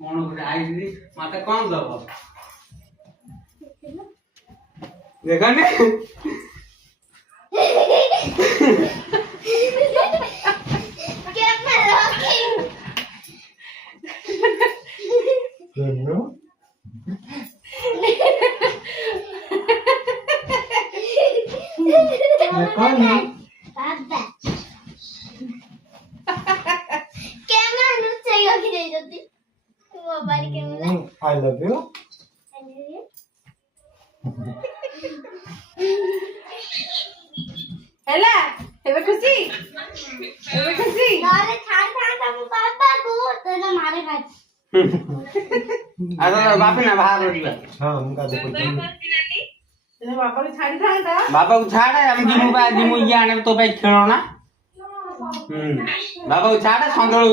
कौन मत कौन दब देखा I love you. ହେଲା ଏବେ ଖୁସି ଏବେ ଖୁସି ନହେଲେ ଛାଡ ଛାଡ ଆମ ବାପାକୁ ତେଲ ମାରେ ଖାଇ अरे बापी ना बाहर रोटी हाँ उनका देखो ତେଲ ବାପାକୁ ଛାଡ଼ିଥାନ୍ତା बाबा को छाड़ हम जिमु ये आने तो भाई खेलो ना बाबा को छाड़ संदल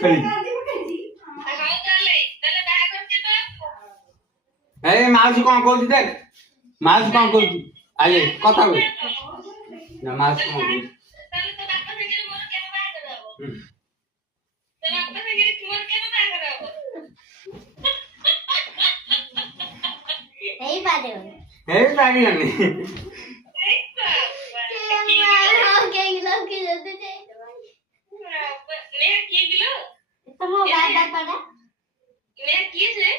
खेली ए माउसी कौन कहू देख माउसी कौन कहू आजे कथा हो ना माउसी कौन कहू नहीं पारे हो ए पानी नहीं के लोग के जल्दी जाए ने के किलो तुम गाता पड़ा ने की से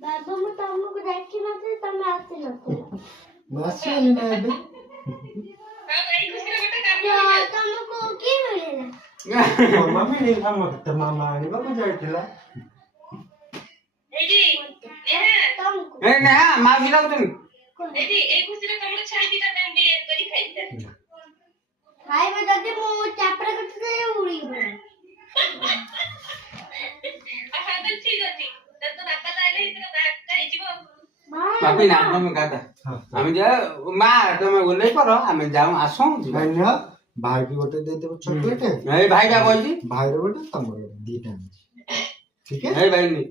बाबा मु तुमको देखि न थे तुम आते न थे मासी वाली ना है तुमको की मिलेला मम्मी ने हम तो मामा ने बाबा जाइला तुमको ए ना माउसी लाग तुम एदी एक खुशीला तुमको छाई दिता देन बिरियानी करी खाइता खाई में जदी मु चापरा करते उड़ी गयो आहा तो ठीक अछि तो बापा लाइले इतना बैठ जाई जीवो बापी ना तुम गाता हम जा मां तुम बोले करो हम जाऊ आसो भाइया भाई की गोटे दे देबो चॉकलेट ए भाई का बोलजी भाई रे गोटे तमरे दीटा ठीक है ए भाई नहीं